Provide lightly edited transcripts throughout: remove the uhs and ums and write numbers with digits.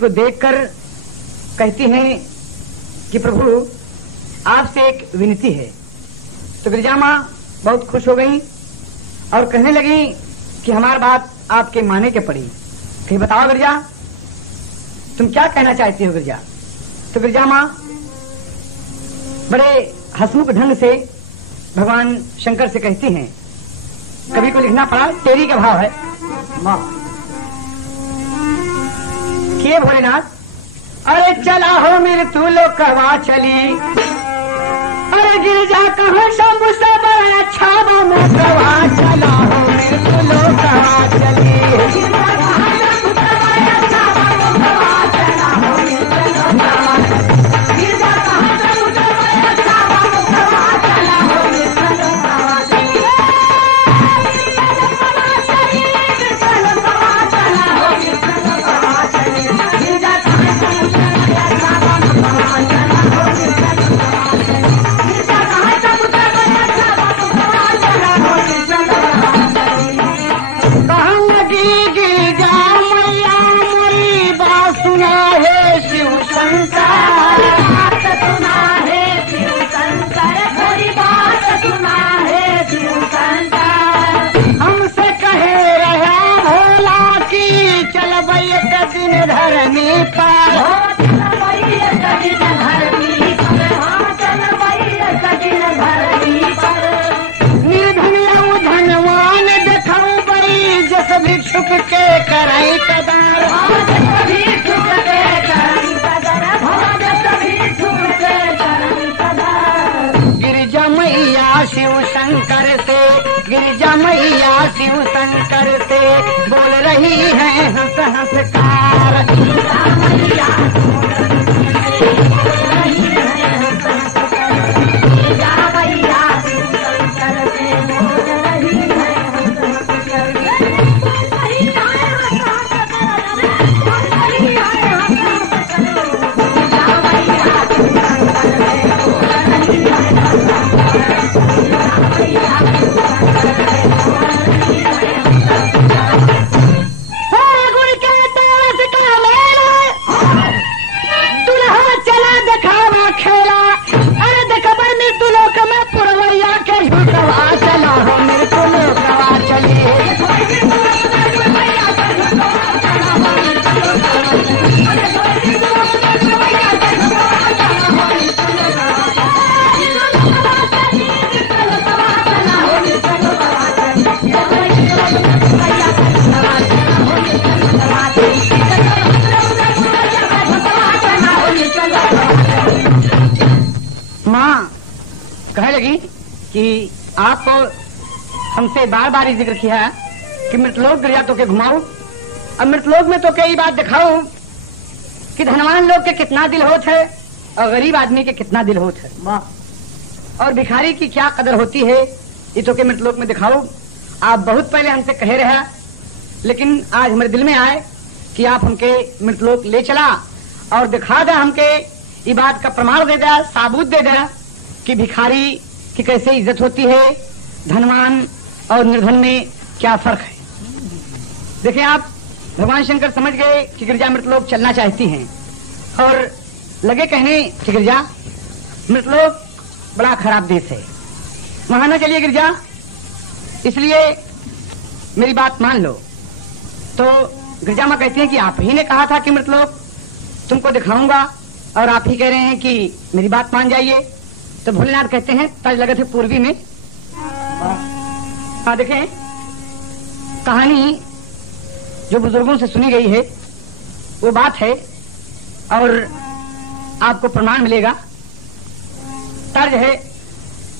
को देखकर कहती हैं कि प्रभु आपसे एक विनती है। तो गिरिजा माँ बहुत खुश हो गई और कहने लगी कि हमारी बात आपके माने के पड़ी। कहीं बताओ गिरिजा, तुम क्या कहना चाहती हो गिरिजा? तो गिरिजा माँ बड़े हंसमुख ढंग से भगवान शंकर से कहती हैं, कवि को लिखना पड़ा, तेरी का भाव है माँ के भोलेनाथ, अरे चला हो मेरे तू लोग करवा चली, अरे गिरिजा कहाँ शंभु से बड़ा अच्छा मैं करवा चला हो मेरे तू लोग करवा चली। भिक्षुक के कराई कदार, गिरिजा मैया शिव शंकर से, गिरिजा मैया शिव शंकर से बोल रही है हंस हंसकार। कहने लगी कि आपको हमसे बार बार जिक्र किया कि मृतलोक गिरिजा तो के घुमाऊ, अब मृतलोक में तो कई बात दिखाऊं कि धनवान लोग के कितना दिल होत है और गरीब आदमी के कितना दिल होत है, और भिखारी की क्या कदर होती है, ये तो के मृतलोक में दिखाओ। आप बहुत पहले हमसे कहे रहा, लेकिन आज हमारे दिल में आए कि आप हमके मृतलोक ले चला और दिखा दे, हमके ये बात का प्रमाण दे दे, साबूत दे दे कि भिखारी की कैसे इज्जत होती है, धनवान और निर्धन में क्या फर्क है। देखिए आप, भगवान शंकर समझ गए कि गिरिजा मृतलोक चलना चाहती हैं और लगे कहने कि गिरिजा मृतलोक बड़ा खराब देश है, वहां न चलिए गिरिजा, इसलिए मेरी बात मान लो। तो गिरिजा माँ कहती हैं कि आप ही ने कहा था कि मृतलोक तुमको दिखाऊंगा और आप ही कह रहे हैं कि मेरी बात मान जाइए। तो भोलेनाथ कहते हैं तज लगे थे पूर्वी में। हाँ देखें, कहानी जो बुजुर्गों से सुनी गई है वो बात है और आपको प्रमाण मिलेगा। तर्ज है,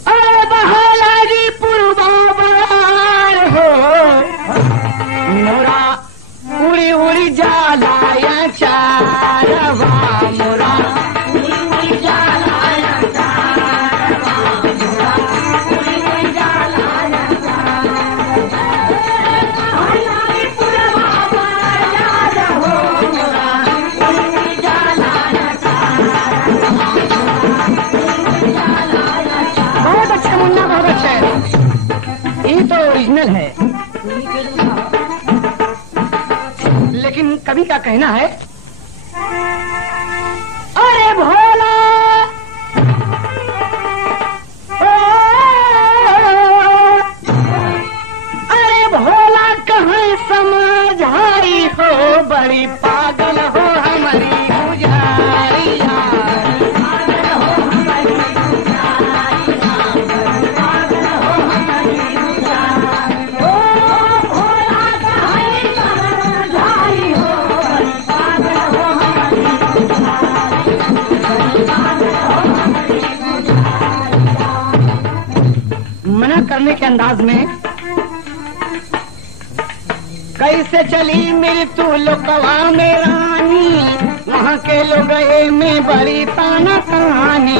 अरे बहालाजी पुरबार हो मोरा उड़ी उड़ी जालाया चारवा, मोरा उड़ी उड़ी जालाया चारवा, मोरा उड़ी उड़ी जालाया चारवा, बहालाजी पुरबार याद हो मोरा उड़ी उड़ी जालाया चारवा। बहुत अच्छा मुन्ना, बहुत अच्छा है, ये तो ओरिजिनल है। लेकिन कवि का कहना है करने के अंदाज में कैसे चली मेरी तू लोकवा में रानी, वहाँ के लोग में बड़ी ताना कहानी।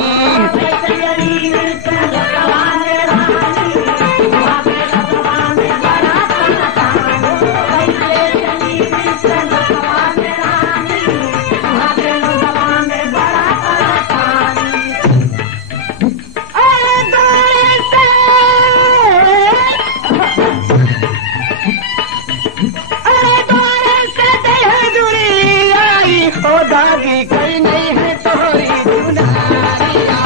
दादी कोई नहीं है तोरी दुलारिया,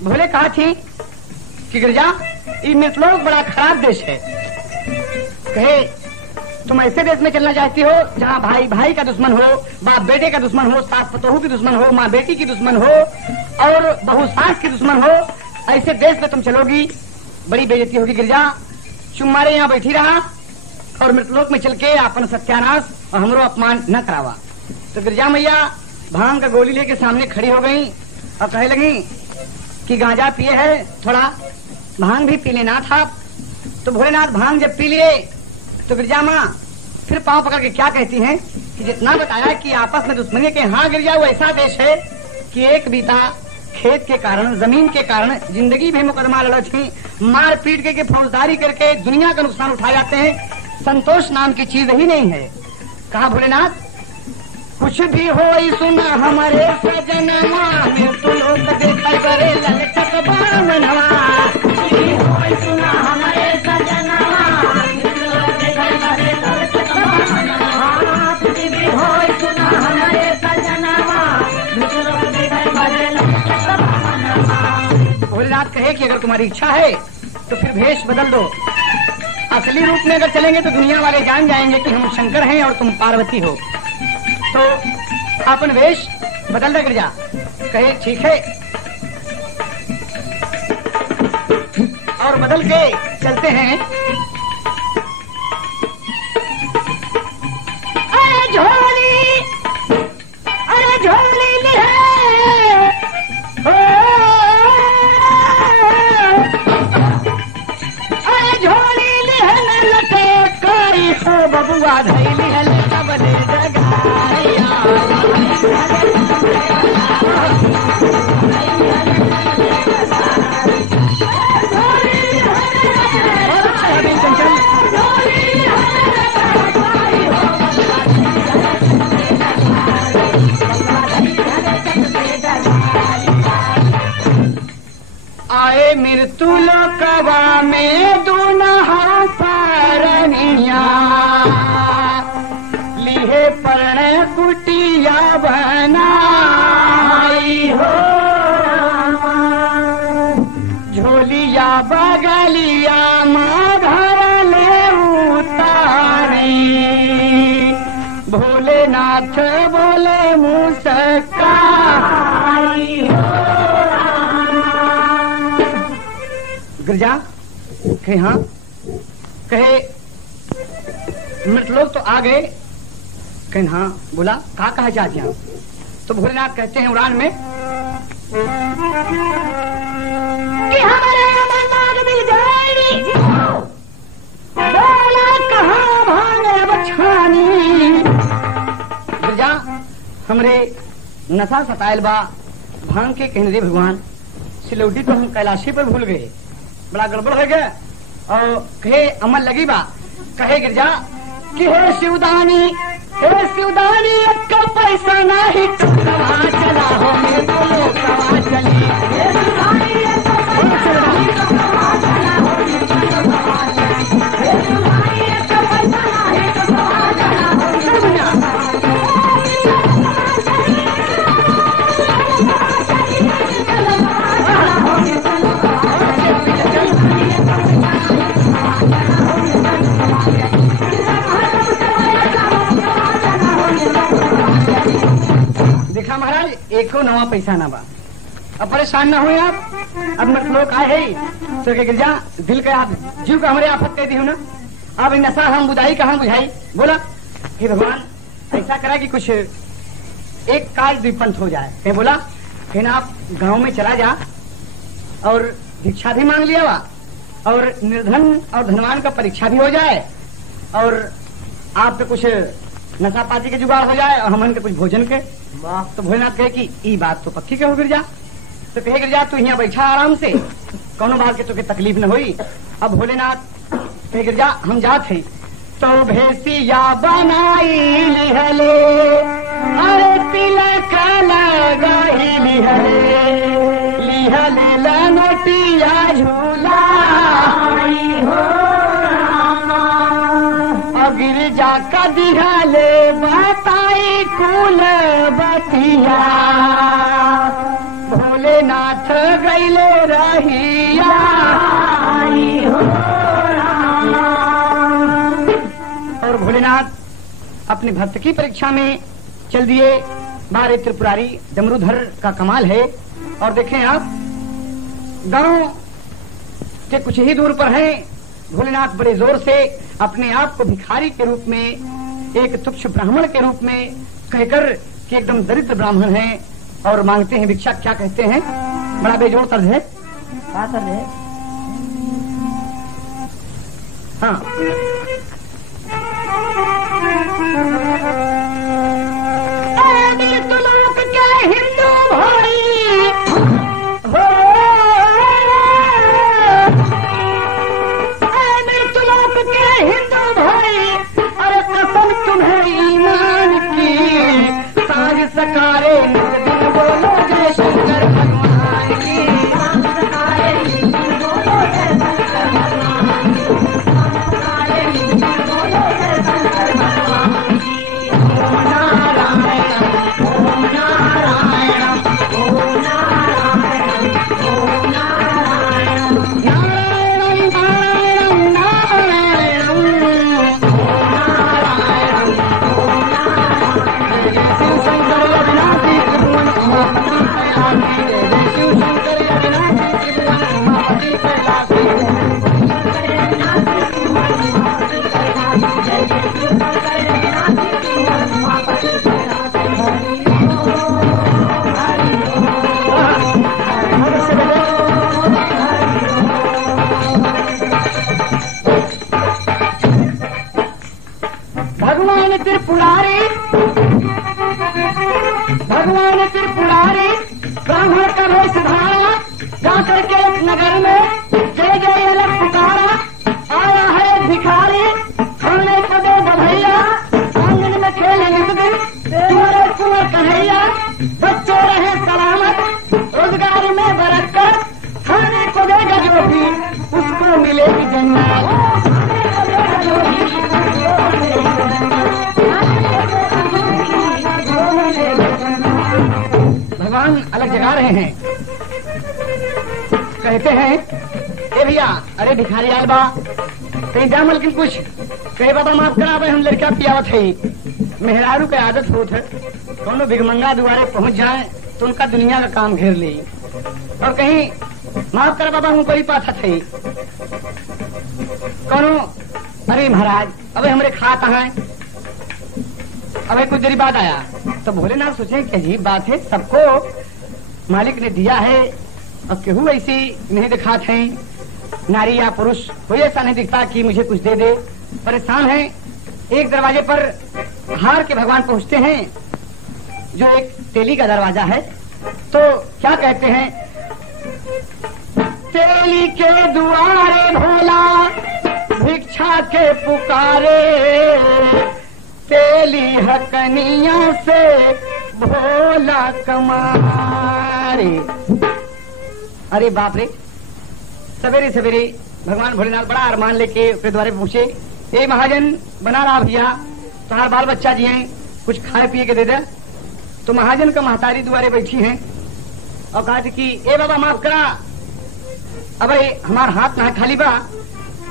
भोले कहा थी कि गिरजा ये मृतलोक बड़ा खराब देश है। कहे तुम ऐसे देश में चलना चाहती हो जहाँ भाई भाई का दुश्मन हो, बाप बेटे का दुश्मन हो, सास पतोहू की दुश्मन हो, माँ बेटी की दुश्मन हो और बहू सास की दुश्मन हो, ऐसे देश में तुम चलोगी, बड़ी बेइज्जती होगी। गिरजा तुम्हारे यहाँ बैठी रहा और मृतलोक में चल के अपन सत्यानाश और हमरो अपमान न करावा। तो गिरजा मैया भांग का गोली लेके सामने खड़ी हो गई और कहे लगी कि गांजा पिए है, थोड़ा भांग भी पी लेना था। तो भोलेनाथ भांग जब पी लिए तो गिरजा माँ फिर पांव पकड़ के क्या कहती हैं कि जितना बताया कि आपस में दुश्मनी के, हाँ गिरजा वो ऐसा देश है कि एक बीता खेत के कारण, जमीन के कारण जिंदगी भी मुकदमा लड़ा थी, मार पीट के फौजदारी करके दुनिया का नुकसान उठा जाते हैं, संतोष नाम की चीज ही नहीं है। कहा भोलेनाथ कुछ भी हो सुना हमारे सजनवा, तो लोग देखा करे ललचत बामनवा, सुना हमारे सजनवा, भोलेनाथ कहे कि अगर तुम्हारी इच्छा है तो फिर भेष बदल दो, असली रूप में अगर चलेंगे तो दुनिया वाले जान जाएंगे कि हम शंकर हैं और तुम पार्वती हो। तो अपन वेश बदल दे गिरजा। कहे ठीक है और बदल के चलते हैं। अरे झोली, अरे झोली ली है, अरे झोली ली है न लटे करी हो बबुआ धैली है लटा बने जगाया। आए मृत्यु लोकवा में दुनहा परनिया, लिहे प्रणय कुटिया बनाई हो, झोलिया बगलिया माधर ले उतारी, भोलेनाथ बोले मुस्काई हो। गिरजा कहे हाँ, कहे मृतलोक तो आ गए। कहे हाँ बोला कहा कहा चाहते हैं। तो भोलेनाथ कहते हैं उड़ान में कि हमारे अमरनाथ मिल जाएगी, बोला कहाँ भागे बछानी। गिरजा हमरे नशा सतायल बा भांग के कहने दे भगवान, सिलौटी तो हम कैलाशी पर भूल गए, बड़ा गड़बड़ हो गया। और कहे अमल लगी बा। कहे गिरजा कि हे शिवदानी, हे शिवदानी का पैसा नहीं कमा चला हो मेरे को कमा चली, हे शिवदानी का पैसा नहीं कमा चला हो मेरे को कमा चली, हे शिवदानी का पैसा नहीं कमा चला हो मेरे को देखा महाराज एको नवा पैसा ना बा। अब परेशान ना हुए आप। अब मतलब आए है तो गिरजा दिल के आप जीव का हमारे आफत कह दी हो ना। अब नशा हम बुझाई कहाँ बुझाई। बोला कि भगवान ऐसा करा कि कुछ एक काल द्विपंथ हो जाए। कहीं बोला फिर आप गांव में चला जा और भिक्षा भी मांग लिया वा और निर्धन और धनवान का परीक्षा भी हो जाए और आप पे कुछ नशा पाती के जुगाड़ हो जाए और हमन के कुछ भोजन के। तो भोलेनाथ कहे कि ई बात तो पक्की के हो गिरजा। तो कहे गिरजा तू यहाँ बैठा आराम से कौनो बात के तुके तकलीफ न हुई। अब भोलेनाथ कहे गिरजा हम जात है तो भैंसिया बनाई लिहले अरे तिलक लगाई लिहले लिहले लनटिया झूला गिरजा का दिहले बताई कुल बतिया भोलेनाथ गईले रहिया और भोलेनाथ अपने भक्त की परीक्षा में चल दिए। बारे त्रिपुरारी डमरूधर का कमाल है। और देखें आप गांव के कुछ ही दूर पर है भोलेनाथ बड़े जोर से अपने आप को भिखारी के रूप में एक तुच्छ ब्राह्मण के रूप में कहकर कि एकदम दरिद्र ब्राह्मण हैं और मांगते हैं भिक्षा। क्या कहते हैं बड़ा बेजोड़ तर्ज है। क्या तर्ज है? हाँ हिंदू भाई हिंदू भाई अरे कसम तुम्हें ईमान की साज सकारे बोलो जय शंकर भगवान की भगवान त्रिपुरारी ब्राह्मण का वेश धारा जाकर के नगर में जय जय अलग पुकारा आया है भिखारी खाने को दे बधैया आंगन में खेले तुम्हारे कुंवर कन्हैया बच्चे रहे सलामत रोजगार में बरकत खाने को देगा जो भी उसको मिलेगी जन्नत। भगवान अलग जगा रहे हैं। कहते हैं ए भैया अरे भिखारी आल बा कहीं जा मलकिन कुछ कहे बाबा माफ करा भाई हम लड़का पियावत है। मेहरारू का आदत होत है कौनो भिगमंगा दुआरे पहुंच जाए तो उनका दुनिया का काम घेर ले और कहीं माफ करा बाबा हम कोई पाथा थे कौनो अरे महाराज अबे हमरे खा कहाँ है अबे कुछ देरी बाद आया। तो भोलेनाथ सोचे कि अजीब बात है सबको मालिक ने दिया है और केहू ऐसी नहीं दिखाते हैं नारी या पुरुष कोई ऐसा नहीं दिखता कि मुझे कुछ दे दे। परेशान है। एक दरवाजे पर हार के भगवान पहुंचते हैं जो एक तेली का दरवाजा है। तो क्या कहते हैं तेली के दुआरे भोला भिक्षा के पुकारे तेली हकनिया से भोला कमारे। अरे बाप रे सवेरे सवेरे भगवान भोलेनाथ बड़ा अरमान लेके अपने द्वारे पूछे ए महाजन बना रहा भैया तुम्हारा बाल बच्चा जी हैं कुछ खाए पिए के दे दे। तो महाजन का महतारी द्वारे बैठी हैं और कहा कि ए बाबा माफ करा अब हमार हाथ ना खाली बा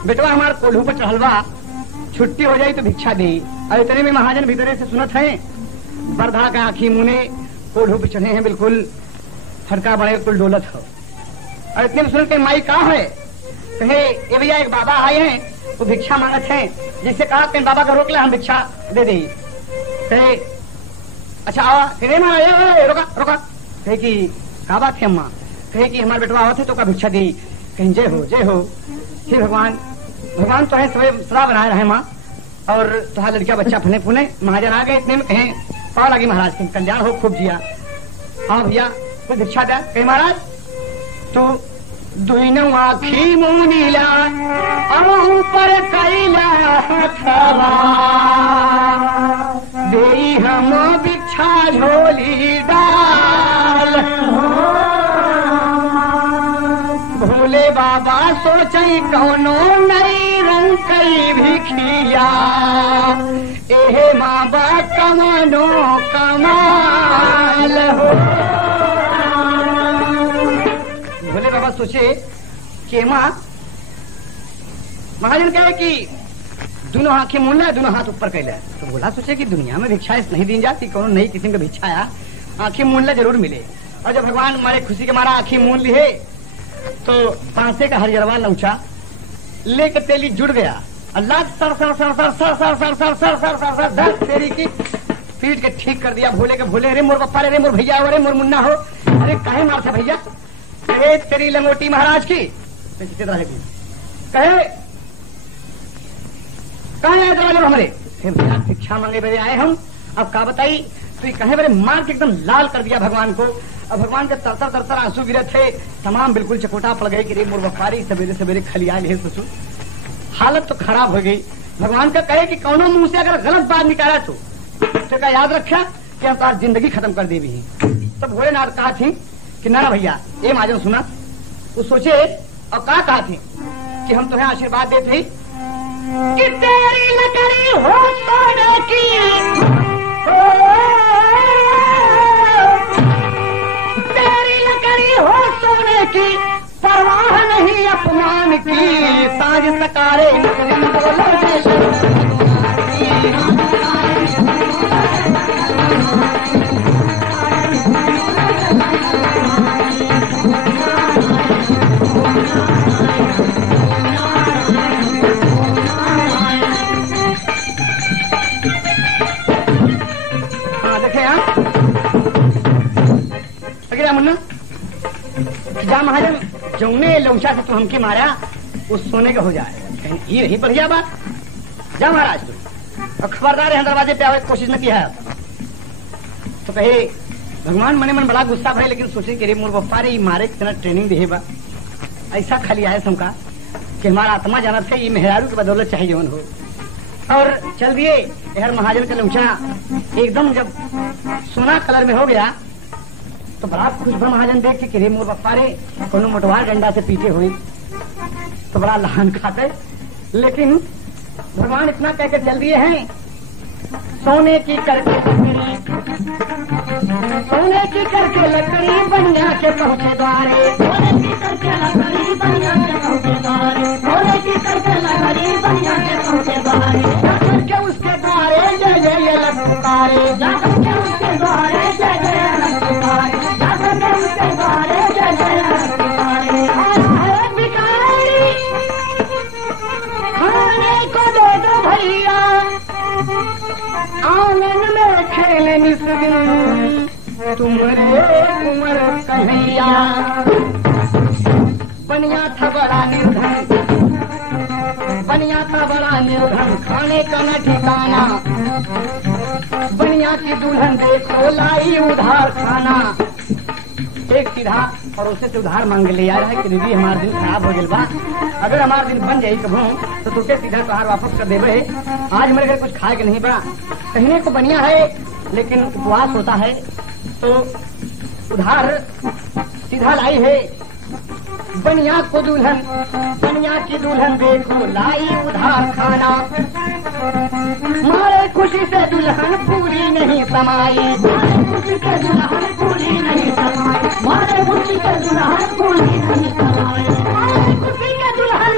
बेटवा हमार कोल्हू पर चढ़ल बा छुट्टी हो जाई तो भिक्षा दे। और इतने में महाजन भीतरे से सुनत है बरधा का आखी मुने कोल्हू पे चढ़े हैं, बिल्कुल फटका बड़े कुल डोलत हो। और इतने में सुन के माई कहाँ है? कहे ये भैया एक बाबा आए हैं, वो भिक्षा मांगत हैं, जिससे कहा कि बाबा का रोक ले, हम भिक्षा दे दे। कहे अच्छा आवा, फिर रोका रोका। कहे कि का बात है अम्मा? कहे कि हमारे बेटवा आवत है तो का भिक्षा दी। कहीं जय हो जय हो। फिर भगवान तो है सदा बनाए रहे माँ, और तुहार लड़किया बच्चा फने फूने महाजन आ गए। इतने में कहें पाव लगी महाराज के कल्याण हो, खूब जिया। हाँ भैया कोई भिक्षा दे। कहे महाराज तो दुईनो आखी मुनीला और ऊपर कैला दे हम भिक्षा झोली डाल। भोले बाबा सोचे कौनो नई रंग कई भिखिया, एहे माँ बाप कमानो कमाल हो। भोले बाबा सोचे कि माँ महाजन कहे कि दोनों आंखें मूल है, दोनों हाथ ऊपर कैले। तो बोला सोचे कि दुनिया में भिक्षा नहीं दी जाती, कौन नई किस्म का भिक्षा आया, आंखें मूल जरूर मिले। और जब भगवान हमारे खुशी के मारा आंखें मूल लिए तो पांसे का हरियरवा लौचा लेकर तेली जुड़ गया। अल्लाह सर सर सर सर सर सर सर सर सर सर सर सर दर तेरी की पीट के ठीक कर दिया। भोले के भोले, अरे मोर पप्पा, अरे मोर भैया, अरे मोर मुन्ना हो, अरे काहे मारता भैया? अरे तेरी लंगोटी महाराज की कहे कहे दरवाजे हमारे भिक्षा मांगे मेरे आए हम, अब का बताई? तो कहे मेरे मार के एकदम लाल कर दिया भगवान को। अब भगवान के तरतर तरतर आंसू गिरे थे, तमाम बिल्कुल चकोटा पड़ गए कि रे मोर वफारी सवेरे सवेरे खलिया गए। सोचो हालत तो खराब हो गई। भगवान का कहे कि कौनो मुंह से अगर गलत बात निकाला तो का याद रखा कि हम तार जिंदगी खत्म कर दे भी। तो भोलेनाथ कहा थी कि ना भैया ये महाजन सुना, वो सोचे और कहा थी कि हम तुम्हें आशीर्वाद देते कि तेरी लकड़ी हो सोने की, तेरी लकड़ी हो सोने की, परवाह नहीं अपमान की, साज सकारे मुन्ना जा महाजन जौने लौचा से तू हमके मारा उस सोने का हो जाए, ये ही बढ़िया बात। जा महाराज तू और खबरदार है दरवाजे पे आवे कोशिश न किया है। तो कहे भगवान मने मन बड़ा गुस्सा भरे, लेकिन सोचे कि रे मोर बप्पा रे मारे कितना ट्रेनिंग दे बा, ऐसा खाली आए समका कि हमारा आत्मा जाना था ये मेहरारू की बदौलत चाहिए जौन हो। और चल दिए यार महाजन का लौचा एकदम जब सोना कलर में हो गया तो बड़ा खुश भा महाजन देख के रे मोर बप्पा रे कोनो मोटवार डंडा से पीछे हुई तो बड़ा लहान खाते। लेकिन भगवान इतना कह के चल दिए हैं सोने की करके लकड़ी, सोने की करके लकड़ी बनिया के पहुँचे द्वारे, सोने की करके लकड़ी बनिया के पहुँचे द्वारे, सोने की करके लकड़ी बनिया के पहुँचे द्वारे, जाकर के उसके द्वारे जय जय लखुकारे, जाकर के उसके द्वारे जय जय लखुकारे, जाकर के उसके द्वारे जय जय लखुकारे। भिखारी खाने को दे दो भैया, आंगन में खेले निस्बिन तुम्हारे उमर कन्हैया। बनिया था बड़ा निर्धन, बनिया था बड़ा निर्धन, खाने का न ठिकाना, बनिया की दुल्हन देखो लाई उधार खाना। एक सीधा पड़ोसे से उधार मांग ले आ रहा है कि दीदी हमारा दिन खराब हो गया बा, अगर हमारा दिन बन जाये कभू तो तुझे सीधा त्योहार वापस कर देवे। आज मेरे घर कुछ खाए के नहीं बा, कहने को बनिया है लेकिन उपवास होता है तो उधार सीधा लाई है। बनिया को दुल्हन, बनिया की दुल्हन देखो लाई उधार खाना, मारे खुशी से दुल्हन पूरी नहीं समाई, मारे खुशी से दुल्हन पूरी नहीं समाई, मारे खुशी से दुल्हन पूरी नहीं समाई, मारे खुशी के दुल्हन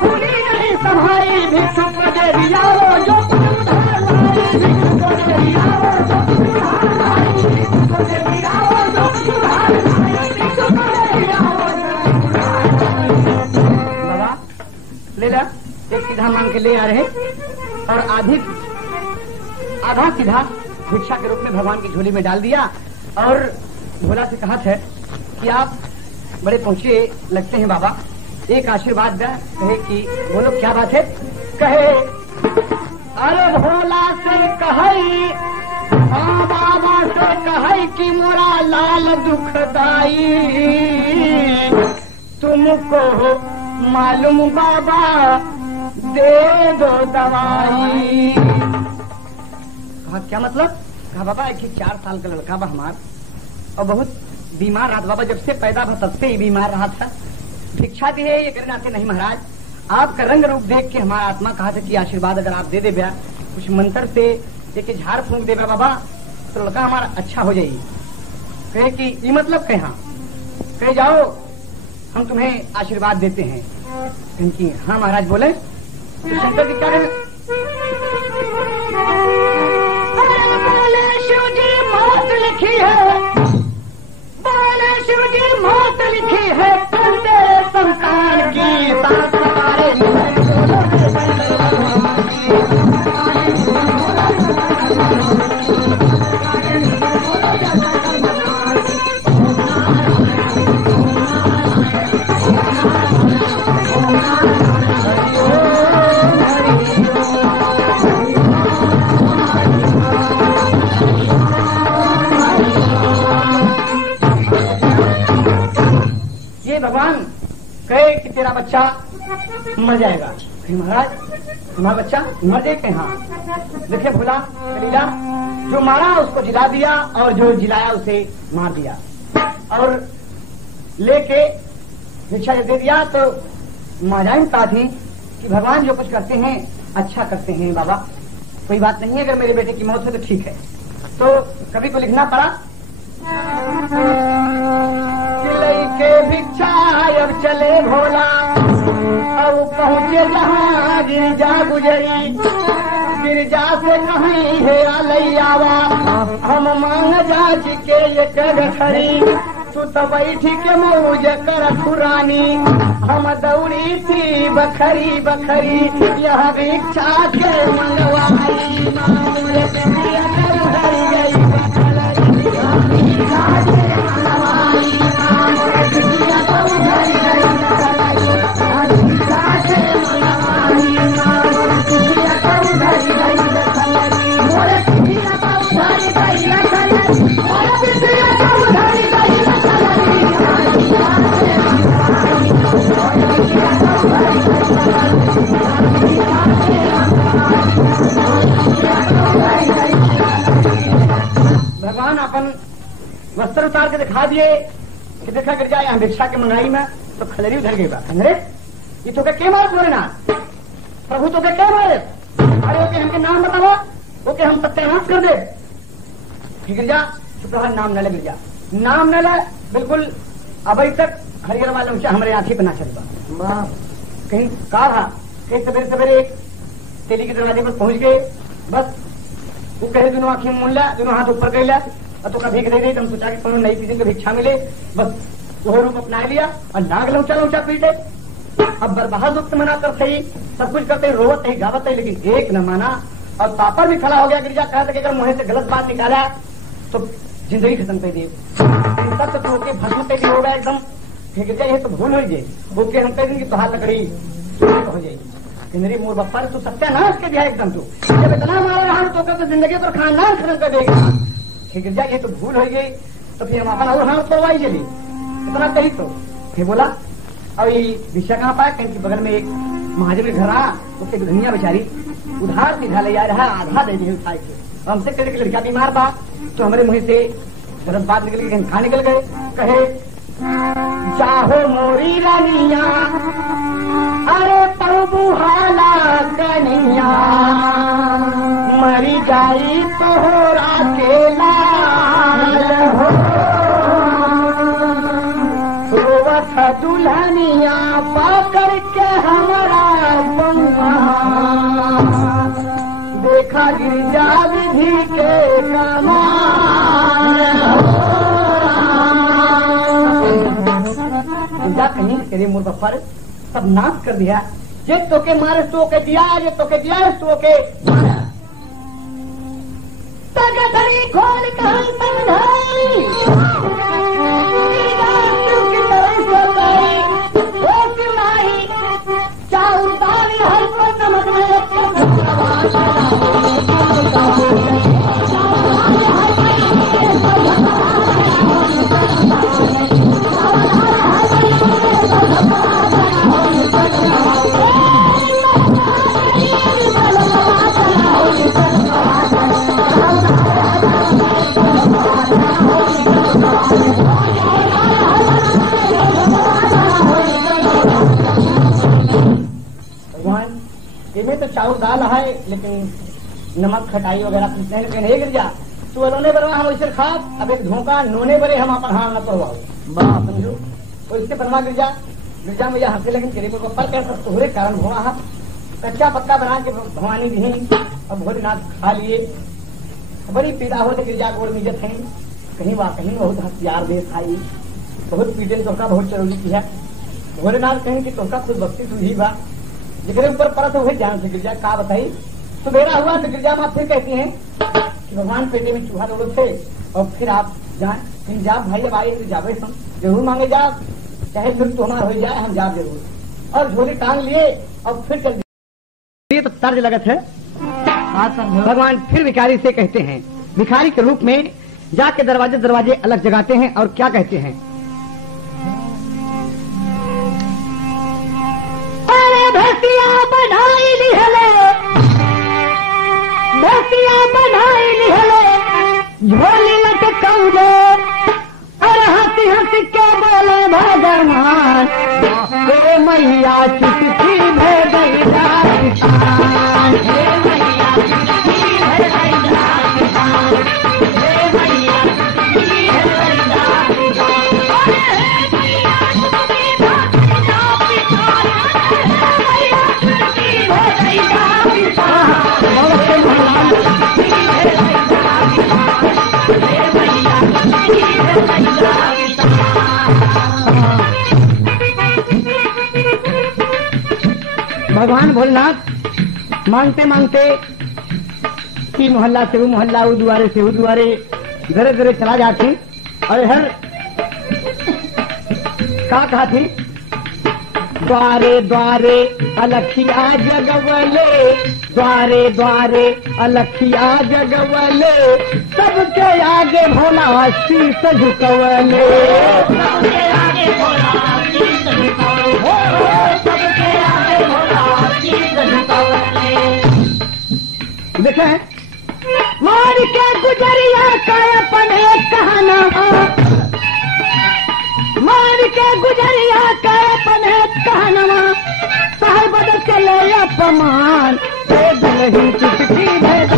पूरी नहीं समाई। भिक्षुक दे दिया वो जो उधार लाई, भिक्षुक दे दिया वो जो उधार लाई, भिक्षुक के ले आ रहे और आधा सीधा भिक्षा के रूप में भगवान की झोली में डाल दिया और भोला से कहा था कि आप बड़े पहुंचे लगते हैं बाबा, एक आशीर्वाद दे। कहे कि बोलो क्या बात है। कहे अरे भोला से कहे, हाँ बाबा से कहे कि मोरा लाल दुखदाई, तुमको मालूम बाबा दे दो दवाई। कहा क्या मतलब। कहा बाबा एक 4 साल का लड़का बा हमार और बहुत बीमार रहा बाबा, जब से पैदा हुआ तब से ही बीमार रहा था। भिक्षा दी है ये करने आते नहीं महाराज, आपका रंग रूप देख के हमारा आत्मा कहा था कि आशीर्वाद अगर आप दे दे ब्या, कुछ मंत्र से एक झाड़ फूंक दे बाबा तो लड़का हमारा अच्छा हो जाएगी। कहे कि ये मतलब कहे हाँ, कहे जाओ हम तुम्हें आशीर्वाद देते हैं। कि हाँ महाराज बोले। तो शंकर जी क्या बोले, शिव जी मौत लिखी है, बोले शिव जी मौत लिखी है, तेरे संतान की साथ भगवान कहे कि तेरा बच्चा मर जाएगा। महाराज तुम्हारा बच्चा मर जाए कहे हाँ। देखे भोला कलीला, जो मारा उसको जिला दिया और जो जिलाया उसे मार दिया और लेके भिक्षा दे दिया। तो महाराज कहा थी कि भगवान जो कुछ करते हैं अच्छा करते हैं बाबा, कोई बात नहीं है, अगर मेरे बेटे की मौत है तो ठीक है। तो कभी को लिखना पड़ा के भिक्षा अब चले भोला, अब पहुँचे जहाँ गिरजा गुजरी, गिरजा से कहीं है अलैयावा, हम मांग जाच के ये गठरी, तू तो बैठी के मौज कर खुरानी, हम दौड़ी थी बखरी बखरी, यह भिक्षा के मंगवाई भगवान अपन वस्त्र उतार के दिखा दिए कि देखा गिर जाए यहाँ भिक्षा के मंगाई में तो खलरी उधर गई बात। अरे ये तो क्या मार पूरे ना प्रभु तो क्या मारे, अरे ओके हमके नाम बताओ, ओके हम सत्यानाश कर दे। गिर जा शुक्रवार नाम न ले, गिर जा नाम न ले बिल्कुल। अब तक हरियर वाले ऊंचा हमारे आंखी पे ना चलता कहीं कहा था। कहीं सवेरे सवेरे एक तेली के दरवाजे पर पहुंच गए, बस वो कहे दोनों आंखें मूल लिया, दोनों हाथ ऊपर कर लिया और तो कभी दे दी। हम सोचा कि नई किसी को भिक्षा मिले, बस वो रूप अपना लिया और नाग लौचा लौचा पीटे। अब बर्बाद वक्त मना कर सही सब कुछ करते रोवत है गावत है, लेकिन एक न माना और पापा भी खड़ा हो गया। गिरजा कहा था कि अगर मुंह से गलत बात निकाला तो जिंदगी खत्म कर दी, सब तो भस्म पे भी होगा एकदम। गिरजा ये तो भूल हो जाए, ओके हम कह देंगे तो हाथ लकड़ी हो जाएगी। मेरी मोर बप्पा तू सत्यानाश कर दिया एकदम। तू जब इतना मारा रहा तो जिंदगी पर खानदान खत्म कर देगा। गिरजा ये तो भूल हो गई, तो फिर हम अपना और हाथ तोड़वाई चली इतना कही। तो फिर बोला और ये भिक्षा कहाँ पाया, कहीं के बगल में एक महाजन के घर आ, उससे धनिया बेचारी उधार सीधा ले जा रहा, आधा दे दी उठाए के। हमसे कहे कि लड़का बीमार था, तो हमारे मुंह से गलत बात निकल गई, कहा निकल गए। कहे चाहो मोरी रानिया, अरे प्रभु हाला कनिया, मरी जाई तो हो राकेला हो, दुल्हनिया पाकर के हमारा बउआ, देखा गिरजा विधि के गिरजा कहीं तेरे मुर्गा पर सब नाश कर दिया। जे तो के मारे तो के दिया, जे तो के दिया तो के मारा। तगधरी खोल कर समझाई, की तरह सोचाई, ओ सिलाई चाउर दाल हर को नमक में तो चाउर दाल है, लेकिन नमक खटाई वगैरह कुछ नहीं गिर जा तू रोने बरवा हम वैसे खा। अब एक धोखा नोने बरे हम अपन हाथ न पड़वाओ समझो, तो इससे बनवा गिर जा मैया हंसे, लेकिन तेरे को पर कर तोहरे कारण हुआ है। कच्चा पक्का बना के भवानी भी और भोलेनाथ खा लिए, बड़ी पीड़ा हो गिरजा गोड़ मिजत है। कहीं वाकई बहुत हथियार दे खाई, बहुत पीड़े तोहका बहुत चरोली की है। भोलेनाथ कहें कि तोहका खुद भक्ति तुझी बा, जिसके ऊपर परत हुए ध्यान से गिरजा का बताई। सुबेरा हुआ तो गिरजा माँ फिर कहती हैं कि भगवान पेटे में चूहा दौड़ो थे और फिर आप जाए इन जाप भाई अब आए जावे हम जरूर मांगे जाप, चाहे मृत्यु हमारा हो जाए हम जाप जरूर। और झोली टांग लिए और फिर चल दिए। तो तर्ज लगत है। भगवान फिर भिखारी से कहते हैं, भिखारी के रूप में जाके दरवाजे दरवाजे अलग जगाते हैं और क्या कहते हैं, भैंसिया बनाई लिहले, भैंसिया बनाई लिहले, झोली लटकाऊ दे और हंसी हंसी के बोले भगवान, हे मैया चुटकी भेज गई राजस्थान, हे मैया चुटकी भेज गई राजस्थान, हे मैया चुटकी भेज गई भगवान भोलेनाथ मांगते मांगते कि मोहल्ला से वो मोहल्ला, वो दुआरे से वो दुआरे, धीरे धीरे चला जाती। और हर का कहा थी, द्वारे द्वारे अलखिया जगवले, द्वारे द्वारे अलखिया जगवले, सबके आगे भोला शीश झुकवले, सबके आगे भोला शीश झुकवले, सबके आगे भोला शीश झुकवले। देखें मार के गुजरिया का अपन एक कहाना, मार के गुजरिया का अपन एक कहाना, साहिब चले अपमान, दुल्ही चुटकी भेज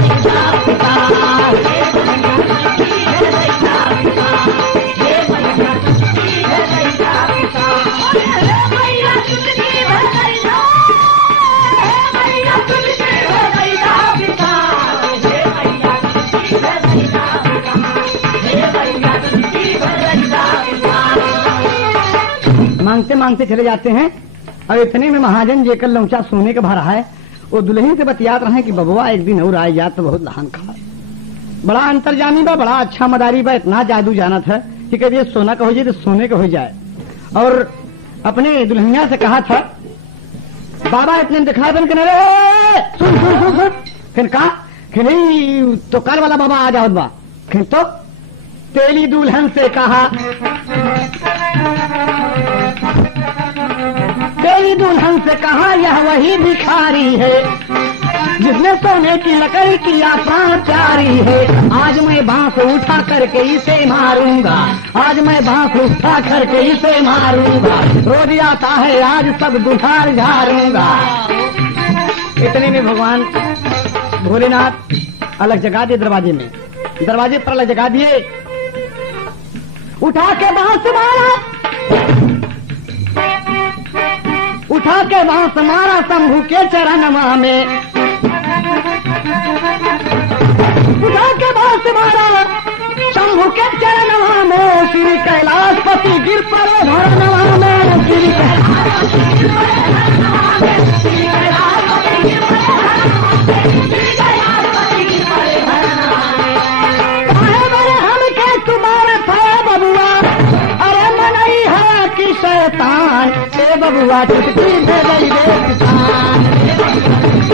मांगते मांगते चले जाते हैं। और इतने में महाजन जेकर लौचा सोने का भरा है, वो दुल्हन से बतियात रहे कि बबुआ एक दिन और आए जात तो बहुत लहान खा, बड़ा अंतर्जामी बा, बड़ा अच्छा मदारी बा, इतना जादू जानत है कि कभी ये सोना का हो जाए तो सोने का हो जाए। और अपने दुल्हनिया से कहा था, बाबा इतने दिखा दन के सुन सुन सुन सुन, फिर कहा कि नहीं तो कल वाला बाबा आ जाओ बा। फिर तो तेली दुल्हन से कहा, तेरी दुल्हन से कहा यह वही भिखारी है जिसने सोने की लकड़ी किया प्राचारी है। आज मैं बांस उठा करके इसे मारूंगा, आज मैं बांस उठा करके इसे मारूंगा, रोज आता है आज सब दुधार झारूंगा। इतने में भगवान भोलेनाथ अलग जगा दिए, दरवाजे में, दरवाजे पर अलग जगा दिए, उठा के बांस मारा, उठा के बांस मारा शंभू के चरणवा में, उठा के बांस मारा शंभू के चरणवा में, श्री कैलाशपति गिर पड़े धरनवा में, श्री बबुआ चुटकी भर गई रे किसान।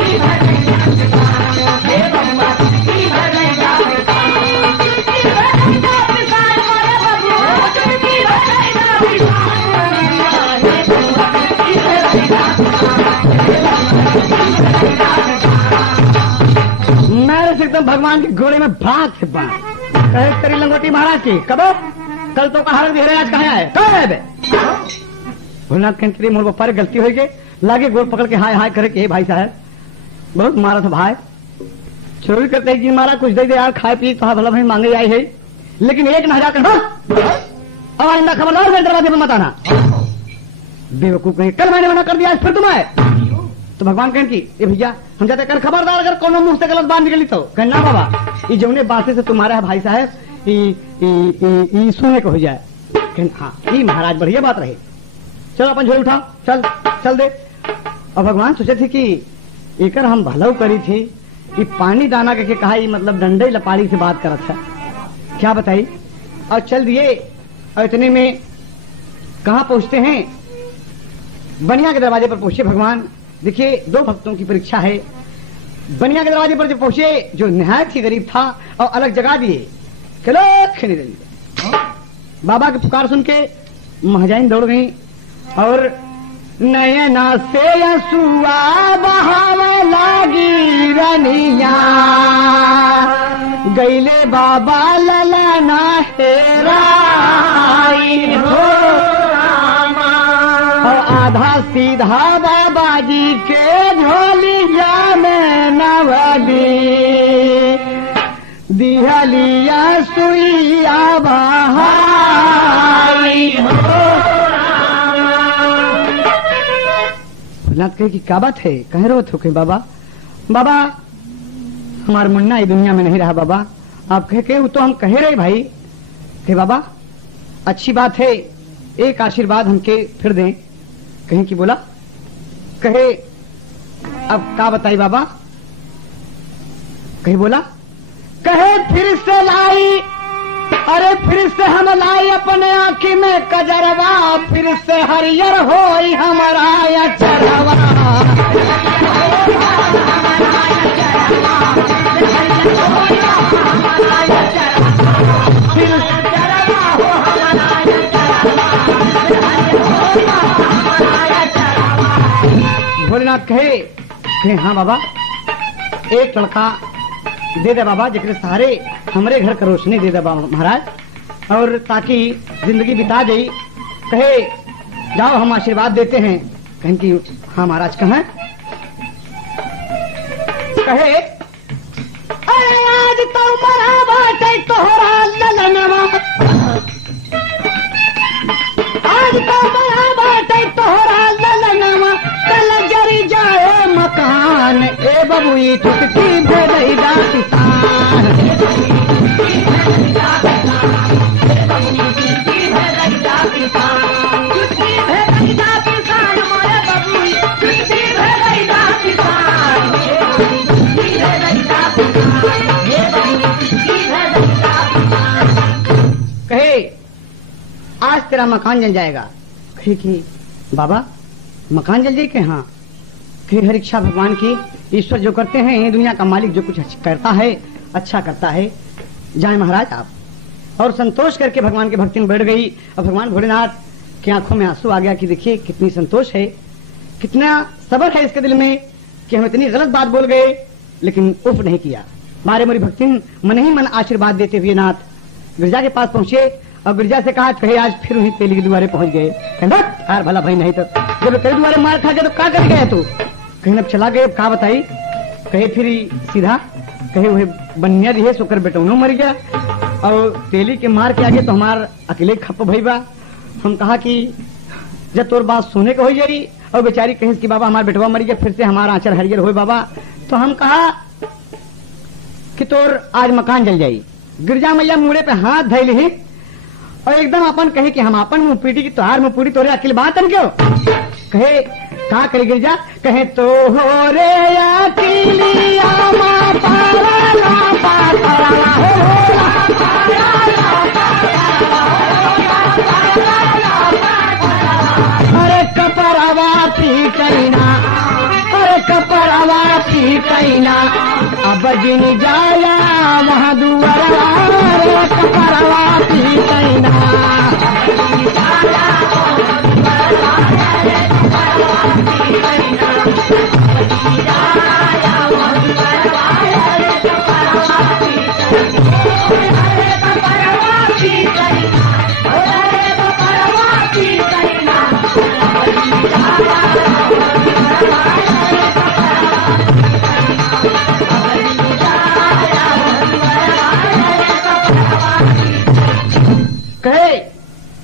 मेरे से एकदम भगवान के घोड़े में भाग से बांध कहे तेरी लंगोटी महाराज की कब कल तो कहा दे रहे आज कहाँ है कहाँ है बे भोलेनाथ कहते मोर पर गलती हो गई लागे गोल पकड़ के हाय हाय करे के भाई साहब बहुत मारा था भाई चोरी करते ही मारा कुछ दे दे यार खाए पी तो भला भाई मांगे आई है लेकिन एक न हजार कर अब आइंदा खबरदार दरवाजे पर मत आना बेवकूफ कहीं कल मैंने मना कर दिया आज फिर तुम आए तो भगवान कहन की ये भैया हम जाते कर खबरदार अगर कोनो मुंह से गलत बात निकली तो कहना बाबा ये जौने बातें से तुम्हारा है भाई साहब ये सुने को हो जाए हाँ ये महाराज बढ़िया बात रही चलो अपन झोली उठाओ चल चल दे और भगवान सोचे थे कि एकर हम भलो करी थी ये पानी दाना करके कहा ये मतलब डंडे लपाड़ी से बात करत है क्या बताई और चल दिए और इतने में कहा पहुंचते हैं बनिया के दरवाजे पर पहुंचे भगवान देखिए दो भक्तों की परीक्षा है बनिया के दरवाजे पर जो पहुंचे जो निहायत ही गरीब था और अलग जगह दिए चलो खेने देंगे बाबा की पुकार सुन के महाजाइन दौड़ गई और नयना से असुआ बहावे लागी रनिया गईले बाबा ललना हेराई हो और आधा सीधा बाबा जी के झोलिया में नवली दिहलिया सुइया बहाई हो भोलेनाथ कहे कि क्या बात है कह रहे हो बाबा बाबा हमारा मुन्ना इस दुनिया में नहीं रहा बाबा आप कहे के तो हम कह रहे भाई कि बाबा अच्छी बात है एक आशीर्वाद हमके फिर दें कहीं की बोला कहे अब क्या बताई बाबा कहीं बोला कहे फिर से लाई अरे फिर से हम लाई अपने आँखी में कजरवा फिर से हरियर होई हमारा या चरवा भोलेनाथ कहे हाँ बाबा एक लड़का दे दे बाबा जिसके सहारे हमारे घर का रोशनी दे दे बाबा महाराज और ताकि जिंदगी बिता जाई कहे जाओ हम आशीर्वाद देते हैं कहें कि हाँ महाराज कहाँ कहे अरे आज तो मरा बाटे तोहरा ललनवा आज तो मरा बाटे तोहरा ललनवा कल जरी जाए मकान ए बबुई चुटकी भेजई दा किसान कहे आज तेरा मकान जल जाएगा कहे कि बाबा मकान जल जाए के हाँ कहे हर इच्छा भगवान की ईश्वर जो करते हैं ये दुनिया का मालिक जो कुछ करता है अच्छा करता है जाए महाराज आप और संतोष करके भगवान की भक्ति में बैठ गई और भगवान भोलेनाथ की आंखों में आंसू आ गया कि देखिए कितनी संतोष है कितना सब्र है इसके दिल में कि हम इतनी गलत बात बोल गए लेकिन उफ नहीं किया मारे मेरी भक्ति मन ही मन आशीर्वाद देते हुए नाथ गिरजा के पास पहुंचे और गिरजा से कहा कहे आज फिर वही तेली के द्वारे पहुंच गए यार भला भाई नहीं तो जब तेरे द्वारे मार खा गया तो क्या कर गया तू कहीं अब चला गए कहा बताई कहे फिर सीधा कहे वही बनिया रही सोकर बेटौनो मर गया और तेली के मार के आगे तो हमार अकेले खप भई बा हम कहा कि जब तोर बात सुने को हो जाई और बेचारी कहीं कि बाबा हमारा बेटवा मर गया फिर से हमारा आंचल हरियर हो बाबा तो हम कहा कि तोर आज मकान जल जाई गिरजा मैया मुड़े पे हाथ धैली ही और एकदम अपन कहे कि हम अपन मुंह पीटी की तोहार मुंह पूरी तोरे अकेले बात क्यों कहे कहा करे गिरजा कहे तो हो रे अकेलिया अरे कपड़ा पीटैना अब जिन जाया वहाँ दुआरा रे कपरवा पीटैना कहे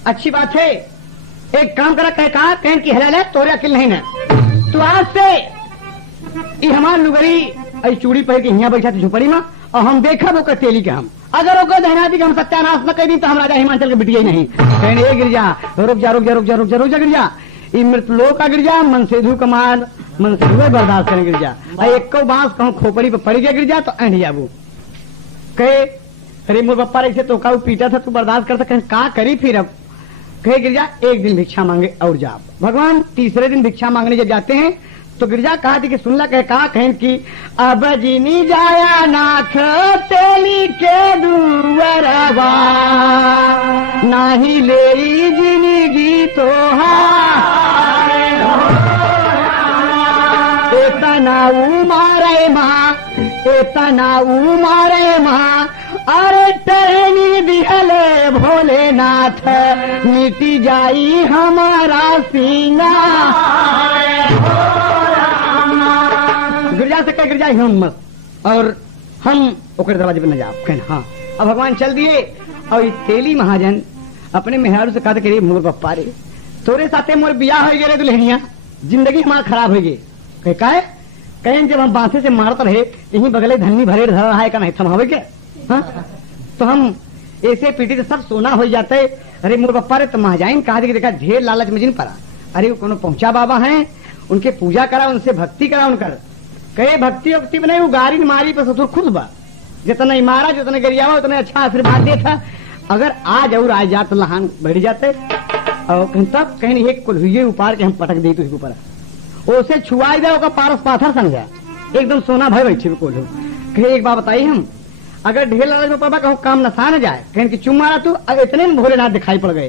अच्छी बात है, एक काम करा कहा कहन की हलाल है तोरे अकिल नहीं न तो आज से ये हमार लुगरी आई चूड़ी पहन के यहाँ बैठा थी झुपड़ी में और हम देखा वो का तेली के हम अगर वो दहना दी हम सत्यानाश न कर दी तो हम राजा हिमाचल के बिटिया ही नहीं कहने ए गिरजा रुक जा रुक जा रुक जा रुक जा रुक जा गिरजा ये मृत लोग का गिरजा मन सेधु कमाल मन से बर्दाश्त करें गिरजा एक बांस कहूँ खोपड़ी पे पड़ गया गिरजा तो एंड जाबू कहे अरे मोर पप्पा ऐसे तो का पीटा था तू बर्दाश्त कर सकते का करी फिर अब कहे गिरजा एक दिन भिक्षा मांगे और जा भगवान तीसरे दिन भिक्षा मांगने जब जाते हैं तो गिरजा कहा थी कि सुनला कहा कहें कि अब जिनी जाया नाथ तेली के दुवरवा नाही ले जिंदगी तो एतना मारे माँ एतना मारे माँ अरे टहनी दिहले भोलेनाथ मिटी जाई हमारा सीना गिरजा से कह गिरजा हिम्मत और हम ओकर दरवाजे पर न जाओ कहना हाँ अब भगवान चल दिए और तेली महाजन अपने मेहरारू से कहा कि मोर पप्पा रे तोरे साथे मोर बियाह हो गए दुल्हनिया जिंदगी हमारा खराब हो गई कहें जब हम बांसे से मारत रहे यही बगले धन्नी भरे धर रहा है का नहीं थमावे के हाँ? तो हम ऐसे पीटी से सब सोना हो जाते अरे मोर पप्पा रे तो महाजाइन कहा देखा ढेर लालच में जिन पड़ा अरे वो कोनो पहुंचा बाबा हैं उनके पूजा करा उनसे भक्ति करा उनकर कहे भक्ति वक्ति में नहीं वो गारी मारी पर ससुर खुद बा जितना ही मारा जितना गरियावा उतना अच्छा आशीर्वाद दे था अगर आज और आज जात लहान बढ़ जाते और तब कहीं एक कुल हुए उपार के हम पटक दे तो ऊपर उसे छुआई दे पारस पाथर समझा एकदम सोना भाई बैठे कोल कहे एक बात बताइए हम अगर ढेर लालच में पापा कहूँ काम नसा न जाए कहें कि चुम मारा तू अब इतने में भोलेनाथ दिखाई पड़ गए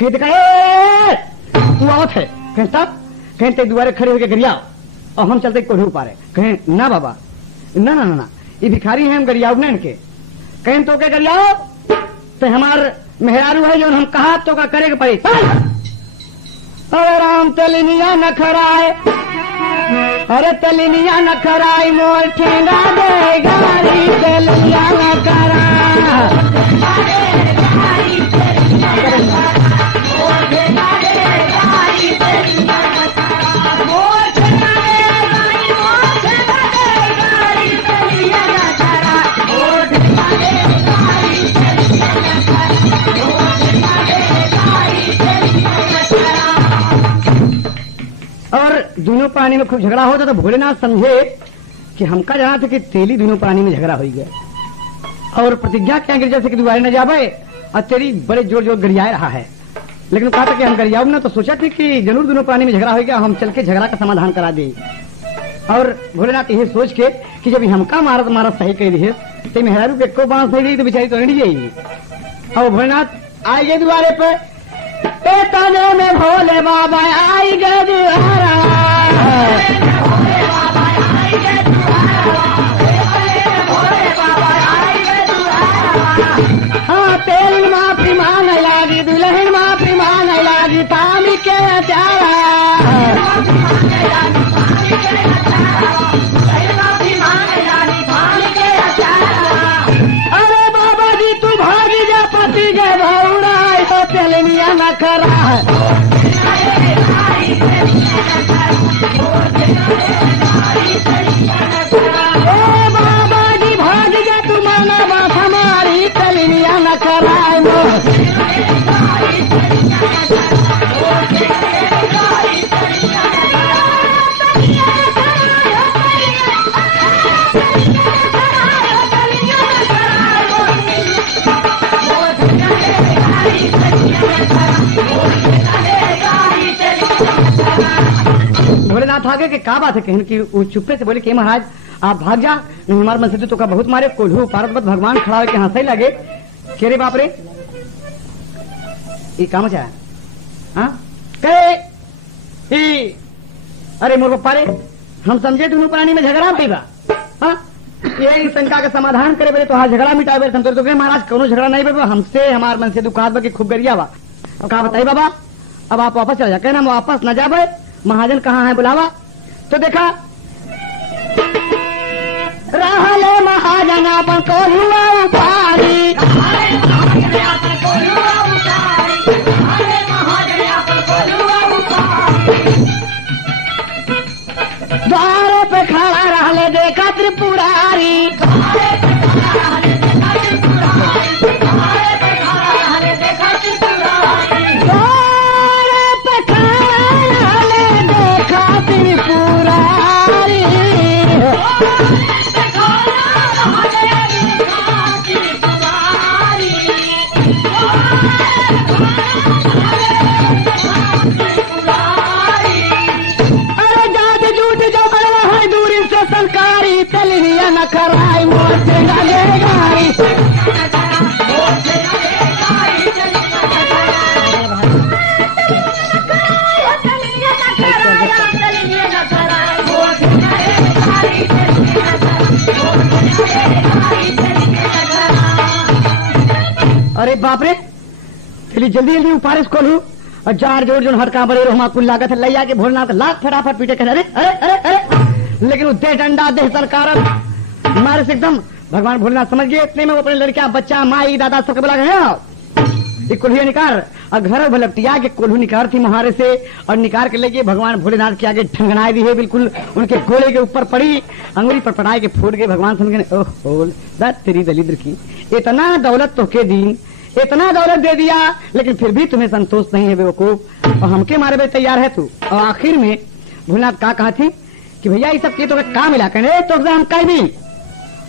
कहीं दिखाए तू आवत है कहें तब कहें ते दुआरे खड़े होकर गरिया और हम चलते कोल्हू पारे कहें ना बाबा ना ना ना ये भिखारी है हम गरियाओ न इनके कहें तो क्या गरियाओ तो हमार मेहरारू है जो हम कहा तो का करे पड़े अरे राम तलिनिया न खराए अरे तलिनिया न खराई मोर ठेंगा दे गारी तलिनिया न करा और दोनों प्राणी में खूब झगड़ा होता तो भोलेनाथ समझे कि हमका जाना था कि तेली दोनों प्राणी में झगड़ा हो गया और प्रतिज्ञा क्या गिर जैसे कि दुआरे न जावे और तेरी बड़े जोर जोर गरिया रहा है लेकिन कहा था कि हम गरियाऊ ना तो सोचा थी कि जरूर दोनों प्राणी में झगड़ा हो गया हम चल के झगड़ा का समाधान करा दे और भोलेनाथ यही सोच के कि जब हमका मारत मारत सही कह दिए तो मेहरारू के को बांस नहीं दी तो बेचारी तो नहीं जाएगी और भोलेनाथ आए गए द्वारे पे तने में भोले बाबा आई गए दुआरा हाँ तेल माफी मांग लागी दुल्हन माफी मांग लागी तामी के अचारा अरे बाबा जी तू भागी जा पति गए भौरा तो तेलिया न करा बाबा जी भाग जा तू माना बात हमारी तेलिया न कराए भोलेनाथ आगे के क्या बात है कहने की वो चुप्पे से बोले कि महाराज आप भाग जा, नहीं हमारे मन से तो का बहुत मारे। कोल्हू पार्वत भगवान खड़ा होकर हंसे लगे के रे बाप रे ये काम चाहे अरे मोर पप्पा रे हम समझे तुम प्राणी में झगड़ा पीबा ये शंका का समाधान करे बोले तो हाँ झगड़ा मिटावे तो महाराज कोनो झगड़ा नहीं बे हमसे हमारे मन से दुकान बा खूब गरिया बा। अब कहा बताइए बाबा अब आप वापस चले जा कहना वापस न जावे महाजन कहाँ है बुलावा तो देखा रहले महाजन अपन कोल्हुआ उतारी द्वार पे खड़ा रहले देखा त्रिपुरारी कराई मोटे लगेगाई अरे बाप रे चलिए जल्दी जल्दी उपारिश खोलू और जार जोड़ जो हड़का बड़े रोमा कुल लागत है लैया के भोलनाथ लाख फटाफट पीटे कर अरे अरे अरे अरे लेकिन वो दे डंडा दे सरकार मारे से एकदम भगवान भोलेनाथ समझ गए। इतने में वो अपने लड़कियां बच्चा माई दादा सबके बुला गए कोल्हू निकार और घर भलपटिया के कोल्हू निकार थी मुहारे से और निकार के लेके भगवान भोलेनाथ के आगे ढंगनाई दी है बिल्कुल उनके गोले के ऊपर पड़ी अंगुली पर पटाए के फूट गए। भगवान समझ गए ओहो तेरी दलिद्र की इतना दौलत तो के दी इतना दौलत दे दिया लेकिन फिर भी तुम्हें संतोष नहीं है बेवकूफ और हमके मारे भी तैयार है तू। और आखिर में भोलेनाथ का कहा थी कि भैया ये सब तो का मिला करे तो हम कह दी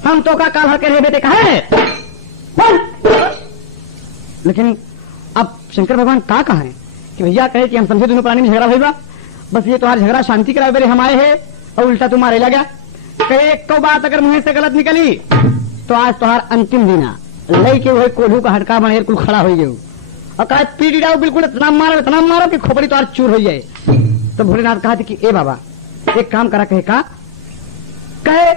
हम तो का काल हर बेटे कहा है लेकिन अब शंकर भगवान का कहा है कि भैया कहे कि हम समझे दोनों प्राणी में झगड़ा भैया बस ये तुम्हारा झगड़ा शांति करावे बेरे हम आए हैं और उल्टा तुम्हारे लगा कहे एक को बात अगर मुंह से गलत निकली तो आज तुम्हारा अंतिम दिन लई के वही कोल्हू का हड़का बने कुल खड़ा हो गए और कहा पीटी डाओ बिल्कुल इतना मारो कि खोपड़ी तो चूर हो जाए। तो भोलेनाथ कहा कि ए बाबा एक काम करा कहे का कहे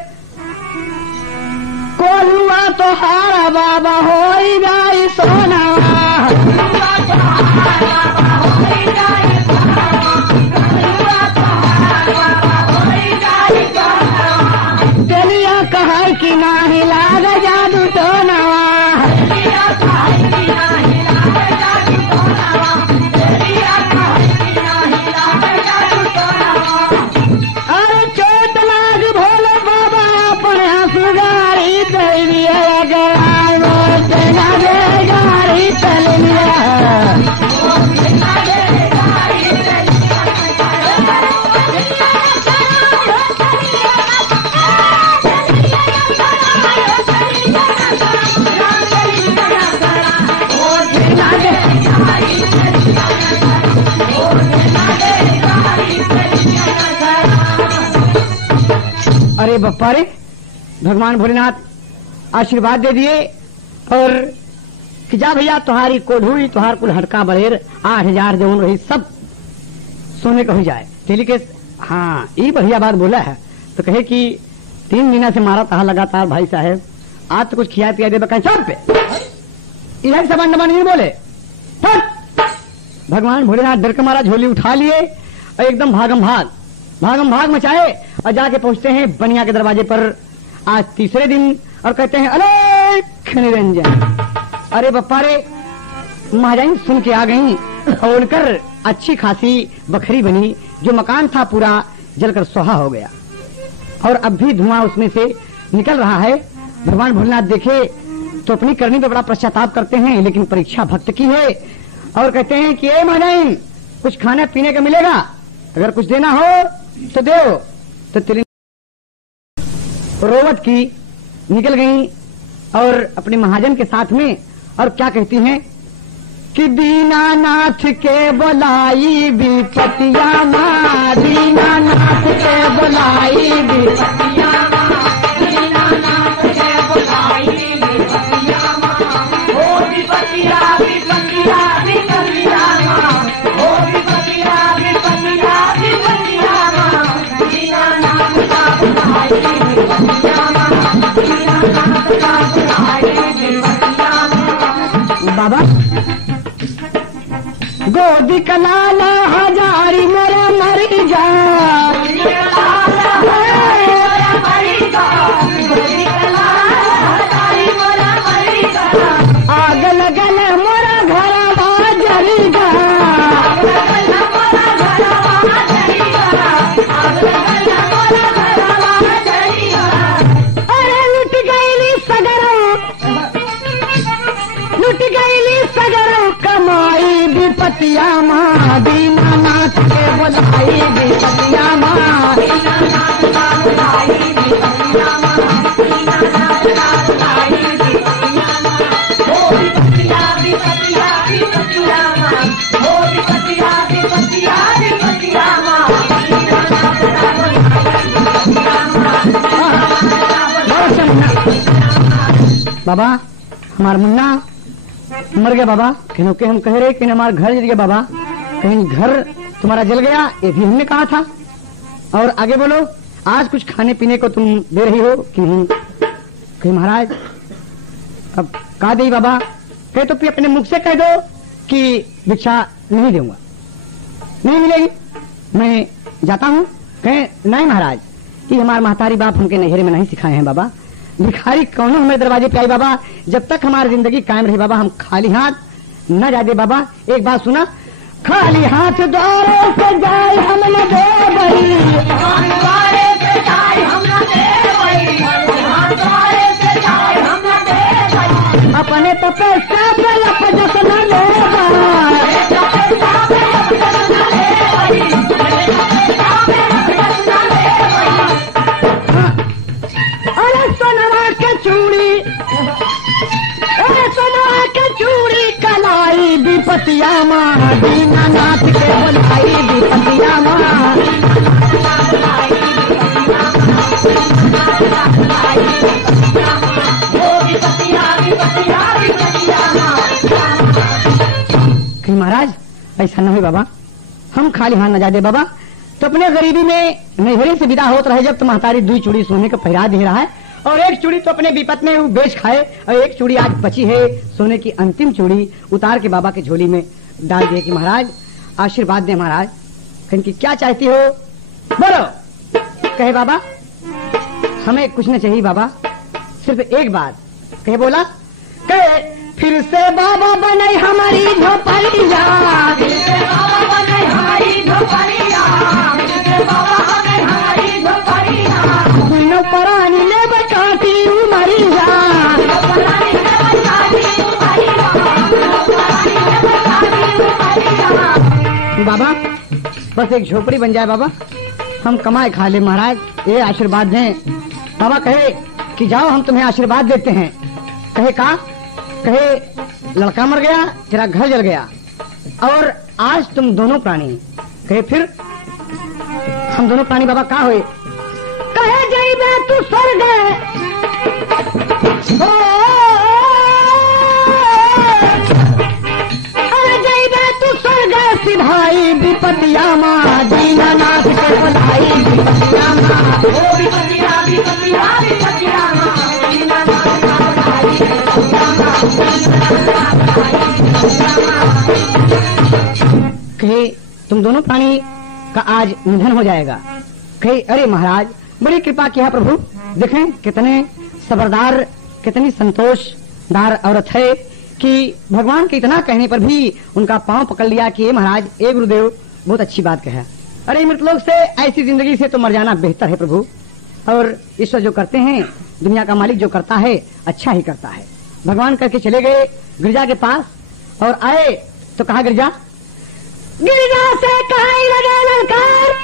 कोल्हुआ तो हारा बाबा हो जाए सोना तेलिया कहा कि नाही लाग जादू सोना अरे चोट लाग भोले बाबा अपने हंसुगारी गाड़ी चल अरे बप्पा रे भगवान भोलेनाथ आशीर्वाद दे दिए और कि जा भैया तुम्हारी कोल्हू तुहार कुल हड़का बड़ेर 8000 जौन रही सब सोने का हो जाए। चलिए के हाँ ये बढ़िया बात बोला है तो कहे कि 3 महीना से मारा तहा लगातार भाई साहब आज तो कुछ खिया पिया दे बका सब पे इधर सब अंडमान नहीं बोले भगवान भोलेनाथ डर के मारा झोली उठा लिए और एकदम भागम भाग मचाए और जाके पहुंचते हैं बनिया के दरवाजे पर आज तीसरे दिन और कहते हैं अरे निरंजन अरे बप्पा रे महाजाइन सुन के आ गई और उनकर अच्छी खासी बखरी बनी जो मकान था पूरा जलकर सुहा हो गया और अब भी धुआं उसमें से निकल रहा है। भगवान भोलेनाथ देखे तो अपनी करनी पे बड़ा पश्चाताप करते हैं लेकिन परीक्षा भक्त की है और कहते हैं कि ए महाजाइन कुछ खाने पीने का मिलेगा अगर कुछ देना हो तो दो। तो तेरी रोवत की निकल गई और अपने महाजन के साथ में और क्या कहती हैं कि दीनानाथ के बुलाई विपतिया माँ दीनानाथ के बुलाई विपतिया माँ गोदी कलाला हजारी मेरा मरी जा, आग लगल मोरा घर जरी जा, अरे लुट गईली सगरों कमाई विपतिया माँ, दीनानाथ के बुलाई विपतिया माँ, बाबा हमारा मुन्ना मर गया बाबा, क्योंकि हम कह रहे कि हमारा घर जल गया बाबा, कहीं घर तुम्हारा जल गया ये भी हमने कहा था। और आगे बोलो, आज कुछ खाने पीने को तुम दे रही हो कि नहीं? कहीं महाराज अब कहा दे बाबा, कहे तो अपने मुख से कह दो कि भिक्षा नहीं दूंगा, नहीं मिलेगी, मैं जाता हूँ। कहे नहीं महाराज, कि हमारे महतारी बाप हमके नहरे में नहीं सिखाए हैं बाबा, भिखारी कौन हमारे दरवाजे पे आई बाबा, जब तक हमारी जिंदगी कायम रही बाबा हम खाली हाथ न जा दे बाबा। एक बात सुना, खाली हाथ द्वारे से जाए हम न दे बई, अपने तो पैसा पे लपजस न ले, कलाई विपतिया माँ, दीनानाथ के बुलाई विपतिया माँ, महाराज ऐसा न हो बाबा, हम खाली हाथ न जा दे बाबा। तो अपने गरीबी में नहरे से विदा होत रहे जब तो महतारी 2 चूड़ी सोने का पहरा दे रहा है, और 1 चूड़ी तो अपने विपत में वो बेच खाए, और 1 चूड़ी आज बची है सोने की अंतिम चूड़ी उतार के बाबा के झोली में डाल दिए कि महाराज आशीर्वाद दे महाराज। कहीं की क्या चाहती हो बोलो? कहे बाबा हमें कुछ न चाहिए बाबा, सिर्फ एक बात। कहे बोला, कहे फिर से बाबा बने हमारी झोपड़िया, परानी ले बचाती उमरिया, बाबा बस एक झोपड़ी बन जाए बाबा, हम कमाए खा ले महाराज, ये आशीर्वाद दें बाबा। कहे कि जाओ हम तुम्हें आशीर्वाद देते हैं। कहे का? कहे लड़का मर गया, तेरा घर जल गया, और आज तुम दोनों प्राणी। कहे फिर हम दोनों प्राणी बाबा का हुए? कहे जाइबे तू स्वर्ग, अरे जाइबे तू स्वर्ग सिधाई विपतिया माँ, दीनानाथ के बुलाई विपतिया माँ, कहे तुम दोनों प्राणी का आज निधन हो जाएगा। कहे अरे महाराज बड़ी कृपा किया प्रभु, देखें कितने सबरदार कितनी संतोषदार औरत है कि भगवान के इतना कहने पर भी उनका पांव पकड़ लिया कि महाराज ए गुरुदेव बहुत अच्छी बात कहा। अरे मृतलोक से ऐसी जिंदगी से तो मर जाना बेहतर है प्रभु, और ईश्वर जो करते हैं दुनिया का मालिक जो करता है अच्छा ही करता है। भगवान करके चले गए गिरजा के पास, और आए तो कहा गिरजा, गिरजा से कहा लगा ललकार,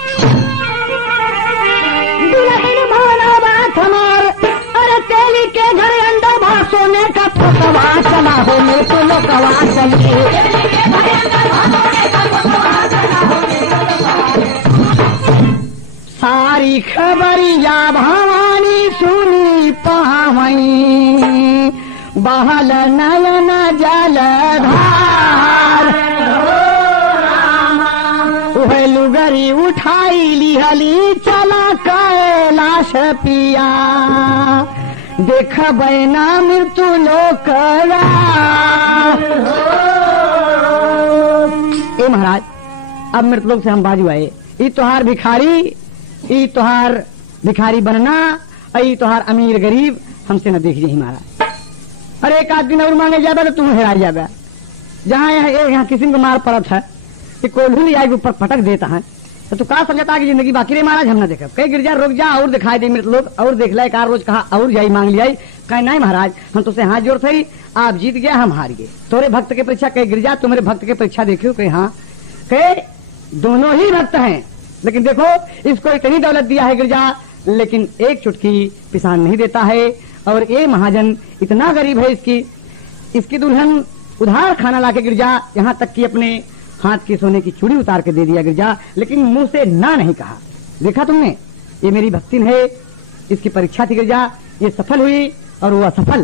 बात हमार, अरे तेली के घर अंडा भात सोने का फोटवा चला हो मेरे को लोकवा चलिए, सारी खबरिया भवानी सुनी पावई, बहल नयन जलधार, वह लुगरी उठाई लिहली चला कैलाश पिया, देख बैना मृत्यु लोकला, ए महाराज अब मृत लोग से हम बाजू आए, ई तोहार भिखारी बनना, ई तोहार अमीर गरीब हमसे न देख जी महाराज। अरे एक आध दिन और मांगे जाबे तो तुम हेरा जाबे। जहाँ यहाँ किसी को मार पड़त है कि कोल्हू ले आए ऊपर पटक देता है तो तू कहा समझता कि जिंदगी बाकी रे महाराज हम न देखे। कई गिरजा रुक जा और दिखाई दे मृत लोग और देख लाए, कार रोज कहा और जाई मांग लिया। कहे नहीं महाराज हम तुझसे हाथ जोड़ थे, आप जीत गया हम हार गए। तोरे भक्त के परीक्षा कहे गिरजा तुम मेरे भक्त के परीक्षा देखियो। कहे हाँ, कहे दोनों ही भक्त हैं लेकिन देखो इसको इतनी दौलत दिया है गिरजा लेकिन एक चुटकी पिसान नहीं देता है। और ये महाजन इतना गरीब है इसकी दुल्हन उधार खाना लाके गिरजा, यहाँ तक कि अपने हाथ की सोने की चूड़ी उतार के दे दिया गिरजा, लेकिन मुंह से ना नहीं कहा। देखा तुमने ये मेरी भक्तिन है, इसकी परीक्षा थी गिरजा, ये सफल हुई और वो असफल।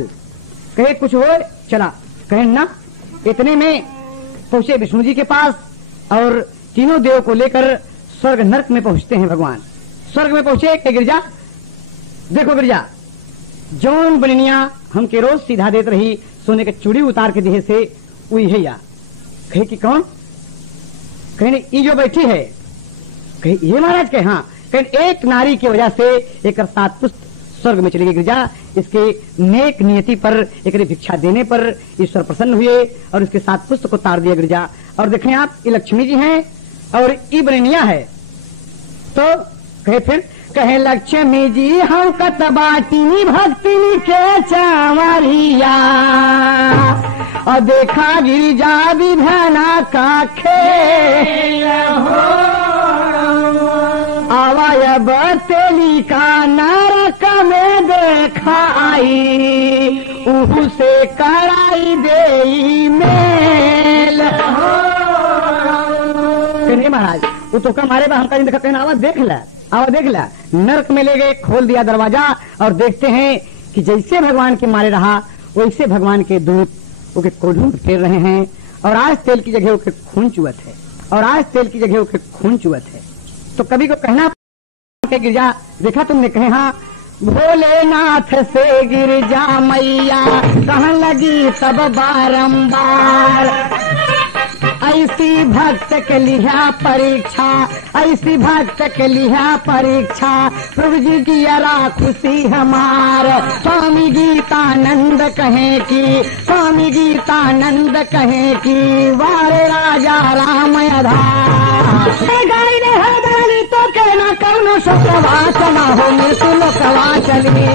कहे कुछ हो चला, कहे ना। इतने में पहुंचे विष्णु जी के पास और तीनों देव को लेकर स्वर्ग नरक में पहुंचते हैं भगवान। स्वर्ग में पहुंचे के गिरजा देखो गिरजा जौन बनिया हमके रोज सीधा देत रही सोने के चूड़ी उतार के देह से वही है या। कहे कि कौन? कहे ये जो बैठी है। कहे ये महाराज के हाँ। कहे एक नारी की वजह से एक 7 पुष्ट स्वर्ग में चली गई गिरजा। इसके नेक नियति पर एक भिक्षा देने पर ईश्वर प्रसन्न हुए और इसके 7 पुष्ट को तार दिया गिरजा। और देखें आप ये लक्ष्मी जी हैं और ये बनिया है। तो कहे फिर कहे लक्ष्मी जी हम कतबाटिनी भक्तिनी के चावरिया और देखा गिरिजा विधाना का खेल हो आवाय बतेली का नरक में देखा आई उहु से कराई दे मेल हो। महाराज वो तो कम हम कहीं देखा कहना आवाज देख ला नरक में ले गए, खोल दिया दरवाजा और देखते हैं कि जैसे भगवान के मारे रहा वैसे भगवान के दूत ओके कोल्हू फेर रहे हैं और आज तेल की जगह ओके खून चुवत है। तो कभी को कहना के गिरजा देखा तुमने, कहे हाँ भोलेनाथ से गिरजा मैया कहने लगी सब बारंबार ऐसी भक्त के लिया परीक्षा प्रभु जी की यरा खुशी हमार। स्वामी गीतानंद कहे की वारे राजा राम आधार गाई ने हदाली तो कहना कौनो शोकवा चला हो मृत्यु लोकवा चली